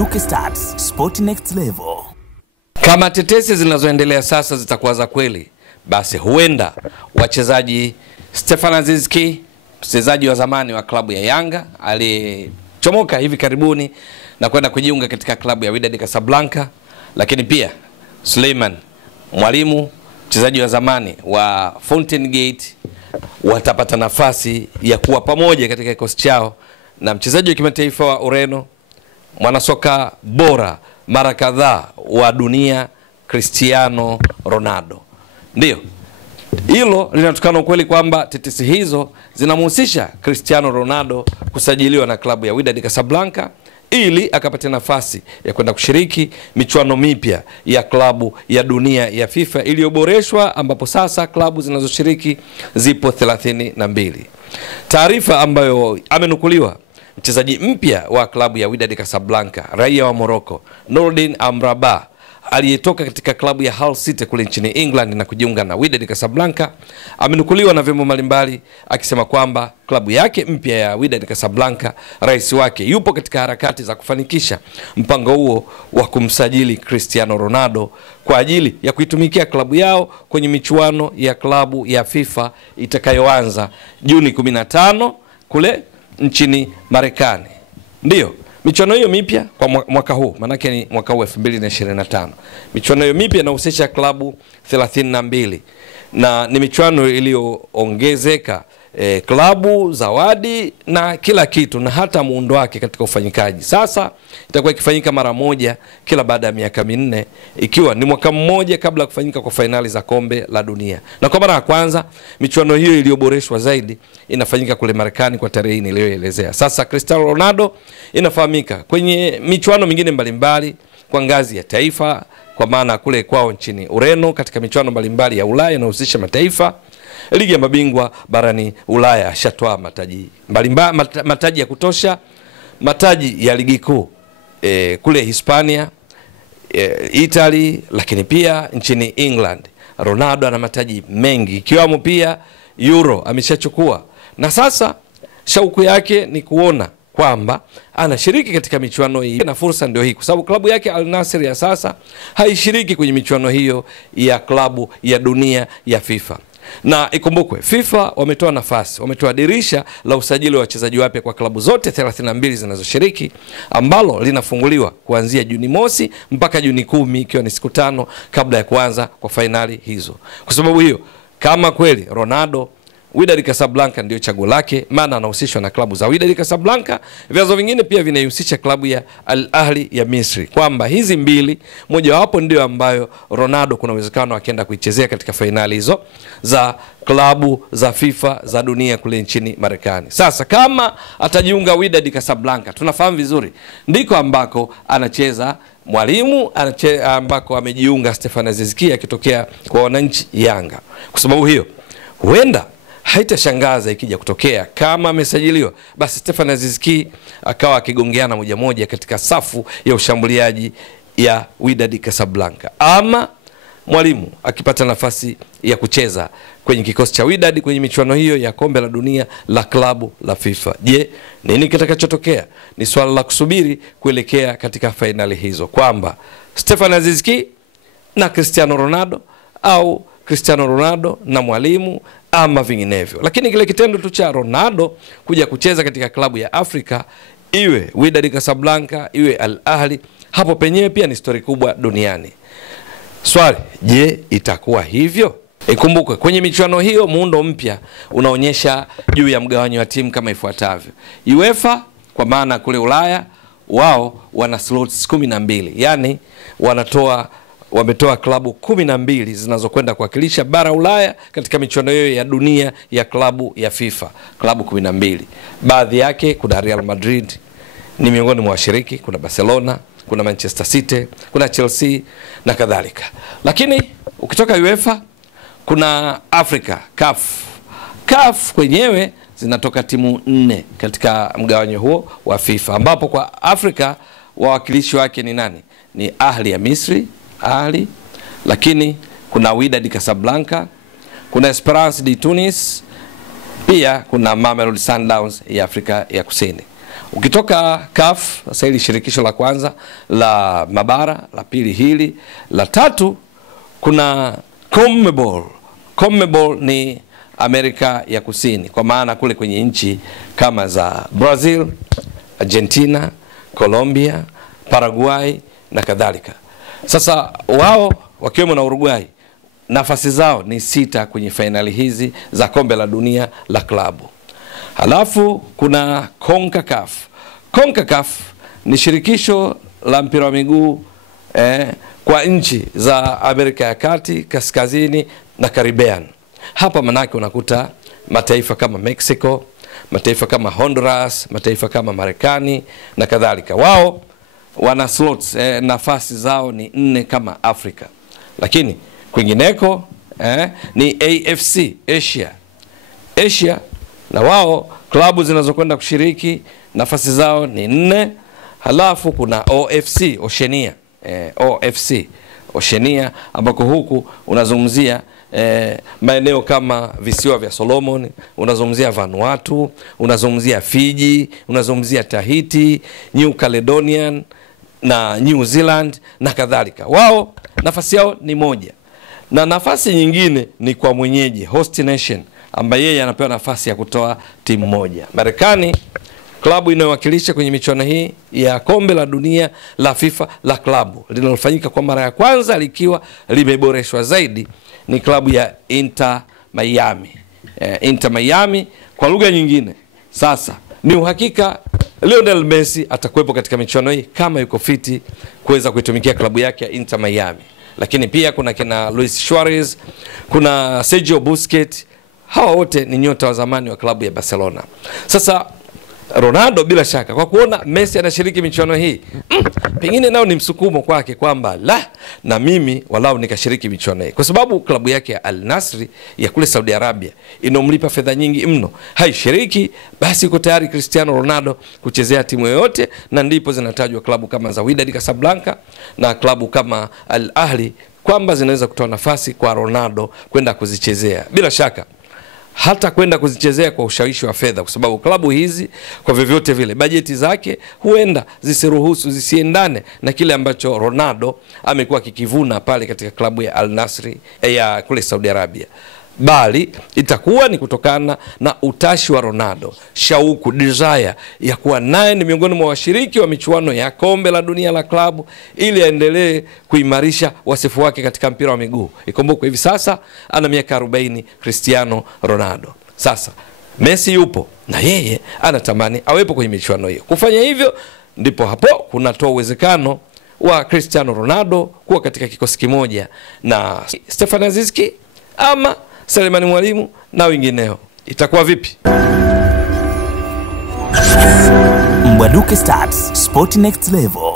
Duke Stats, Sport Next Level. Kama tetesi zinazoendelea sasa zitakuwa za kweli, basi huenda wachezaji Stefan Aziz Ki, mchezaji wa zamani wa klabu ya Yanga, alichomoka hivi karibuni na kwenda kujiunga katika klabu ya Wydad Casablanca, lakini pia Suleiman Mwalimu, mchezaji wa zamani wa Fountain Gate, watapata nafasi ya kuwa pamoja katika kikosi chao na mchezaji wa kimataifa wa Ureno, mwanasoka bora mara kadhaa wa dunia Cristiano Ronaldo. Ndio hilo linatokana ukweli kwamba tetesi hizo zinamhusisha Cristiano Ronaldo kusajiliwa na klabu ya Wydad Casablanca ili akapata nafasi ya kwenda kushiriki michuano mipya ya klabu ya dunia ya FIFA iliyoboreshwa, ambapo sasa klabu zinazoshiriki zipo 32. Taarifa ambayo amenukuliwa mchezaji mpya wa klabu ya Wydad Casablanca, raia wa Morocco, Nourdine Amrabat, aliyetoka katika klabu ya Hull City kule nchini England na kujiunga na Wydad Casablanca, amenukuliwa na vyombo mbalimbali akisema kwamba klabu yake mpya ya Wydad Casablanca, rais wake yupo katika harakati za kufanikisha mpango huo wa kumsajili Cristiano Ronaldo kwa ajili ya kuitumikia klabu yao kwenye michuano ya klabu ya FIFA itakayoanza Juni 15 kule nchini Marekani. Ndio michuano hiyo mipya kwa mwaka huu, manake ni mwaka huu 2025. Michuano hiyo mipya inahusisha klabu 32 na ni michuano iliyoongezeka klabu, zawadi na kila kitu, na hata muundo wake katika ufanyikaji. Sasa itakuwa ikifanyika mara moja kila baada ya miaka 4, ikiwa ni mwaka mmoja kabla ya kufanyika kwa fainali za kombe la dunia. Na kwa mara ya kwanza michuano hiyo iliyoboreshwa zaidi inafanyika kule Marekani kwa tarehe niliyoelezea. Sasa Cristiano Ronaldo inafahamika kwenye michuano mingine mbalimbali kwa ngazi ya taifa, kwa maana kule kwao nchini Ureno katika michuano mbalimbali ya Ulaya inahusisha mataifa. Ligi ya mabingwa barani Ulaya ashatwaa mataji mbalimbali, mataji ya kutosha, mataji ya ligi kuu kule Hispania, Italy, lakini pia nchini England. Ronaldo ana mataji mengi ikiwamo pia Euro ameshachukua, na sasa shauku yake ni kuona kwamba anashiriki katika michuano hii, na fursa ndio hii kwa sababu klabu yake Al Nassr ya sasa haishiriki kwenye michuano hiyo ya klabu ya dunia ya FIFA. Na ikumbukwe FIFA wametoa nafasi, wametoa dirisha la usajili wa wachezaji wapya kwa klabu zote 32 zinazoshiriki, ambalo linafunguliwa kuanzia Juni mosi mpaka Juni 10, ikiwa ni siku 5 kabla ya kuanza kwa fainali hizo. Kwa sababu hiyo, kama kweli Ronaldo, Wydad Casablanca ndio chaguo lake, maana anahusishwa na klabu za Wydad Casablanca, vyanzo vingine pia vinahusisha klabu ya Al Ahli ya Misri, kwamba hizi mbili moja wapo ndio ambayo Ronaldo kuna uwezekano akienda kuichezea katika fainali hizo za klabu za FIFA za dunia kule nchini Marekani. Sasa kama atajiunga Wydad Casablanca, tunafahamu vizuri ndiko ambako anacheza Mwalimu, ambako amejiunga Stefan Aziz Ki akitokea kwa wananchi Yanga. Kwa sababu hiyo, huenda haitashangaza ikija kutokea kama amesajiliwa basi Stefan Aziz Ki akawa akigongeana moja moja katika safu ya ushambuliaji ya Wydad Casablanca, ama Mwalimu akipata nafasi ya kucheza kwenye kikosi cha Wydad kwenye michuano hiyo ya kombe la dunia la klabu la FIFA. Je, nini kitakachotokea? Ni swala la kusubiri kuelekea katika fainali hizo, kwamba Stefan Aziz Ki na Cristiano Ronaldo au Cristiano Ronaldo na Mwalimu ama vinginevyo. Lakini kile kitendo tu cha Ronaldo kuja kucheza katika klabu ya Afrika, iwe Wydad Casablanca iwe Al Ahli, hapo penyewe pia ni story kubwa duniani. Swali, je, itakuwa hivyo? Ikumbukwe kwenye michuano hiyo muundo mpya unaonyesha juu ya mgawanyo wa timu kama ifuatavyo. UEFA kwa maana kule Ulaya wao wana slots 12, yani wametoa klabu 12 zinazokwenda kuwakilisha bara Ulaya katika michuano hiyo ya dunia ya klabu ya FIFA. Klabu 12. Baadhi yake kuna Real Madrid ni miongoni mwa washiriki, kuna Barcelona, kuna Manchester City, kuna Chelsea na kadhalika. Lakini ukitoka UEFA kuna Africa CAF kwenyewe zinatoka timu 4 katika mgawanyo huo wa FIFA, ambapo kwa Afrika wawakilishi wake ni nani? Ni Ahli ya Misri, Ahli, lakini kuna Wydad Casablanca, kuna Esperance de Tunis, pia kuna Mamelodi Sundowns ya Afrika ya Kusini. Ukitoka CAF, sasa hili shirikisho la kwanza la mabara, la pili hili, la tatu kuna CONMEBOL. CONMEBOL ni Amerika ya Kusini, kwa maana kule kwenye nchi kama za Brazil, Argentina, Colombia, Paraguay na kadhalika. Sasa wao wakiwemo na Uruguay, nafasi zao ni 6 kwenye fainali hizi za kombe la dunia la klabu. Halafu kuna CONCACAF. CONCACAF ni shirikisho la mpira wa miguu kwa nchi za Amerika ya Kati, Kaskazini na Caribbean. Hapa manake unakuta mataifa kama Mexico, mataifa kama Honduras, mataifa kama Marekani na kadhalika. Wao wana slots, nafasi zao ni 4 kama Afrika. Lakini kwingineko ni AFC, Asia, na wao klabu zinazokwenda kushiriki nafasi zao ni 4. Halafu kuna OFC, Oceania, ambako huku unazungumzia maeneo kama visiwa vya Solomon, unazungumzia Vanuatu, unazungumzia Fiji, unazungumzia Tahiti, New Caledonian na New Zealand na kadhalika. Wao nafasi yao ni 1. Na nafasi nyingine ni kwa mwenyeji, host nation, ambaye yeye anapewa nafasi ya kutoa timu 1. Marekani, klabu inayowakilisha kwenye michuano hii ya kombe la dunia la FIFA la klabu linalofanyika kwa mara ya kwanza likiwa limeboreshwa zaidi, ni klabu ya Inter Miami. Inter Miami kwa lugha nyingine. Sasa ni uhakika Lionel Messi atakuwepo katika michuano hii kama yuko fiti kuweza kuitumikia klabu yake ya Inter Miami. Lakini pia kuna kina Luis Suarez, kuna Sergio Busquets. Hawa wote ni nyota wa zamani wa klabu ya Barcelona. Sasa Ronaldo bila shaka kwa kuona Messi anashiriki michuano hii, pengine nao ni msukumo kwake kwamba na mimi walau nikashiriki michuano hii, kwa sababu klabu yake ya Al Nassr ya kule Saudi Arabia inomlipa fedha nyingi mno. Haishiriki, basi yuko tayari Cristiano Ronaldo kuchezea timu yoyote, na ndipo zinatajwa klabu kama za Wydad Casablanca na klabu kama Al Ahli kwamba zinaweza kutoa nafasi kwa Ronaldo kwenda kuzichezea. Bila shaka hata kwenda kuzichezea kwa ushawishi wa fedha, kwa sababu klabu hizi kwa vyovyote vile bajeti zake huenda zisiendane na kile ambacho Ronaldo amekuwa kikivuna pale katika klabu ya Al Nassr ya kule Saudi Arabia, bali itakuwa ni kutokana na utashi wa Ronaldo, shauku, desire ya kuwa naye ni miongoni mwa washiriki wa michuano ya kombe la dunia la klabu, ili aendelee kuimarisha wasifu wake katika mpira wa miguu. Ikumbuke hivi sasa ana miaka 40 Cristiano Ronaldo. Sasa Messi yupo na yeye anatamani awepo kwenye michuano hiyo. Kufanya hivyo ndipo hapo kunatoa uwezekano wa Cristiano Ronaldo kuwa katika kikosi kimoja na Stefan Azizki ama Selemani Mwalimu na wengineo. Itakuwa vipi? Mbwaduke Stats, Sport Next Level.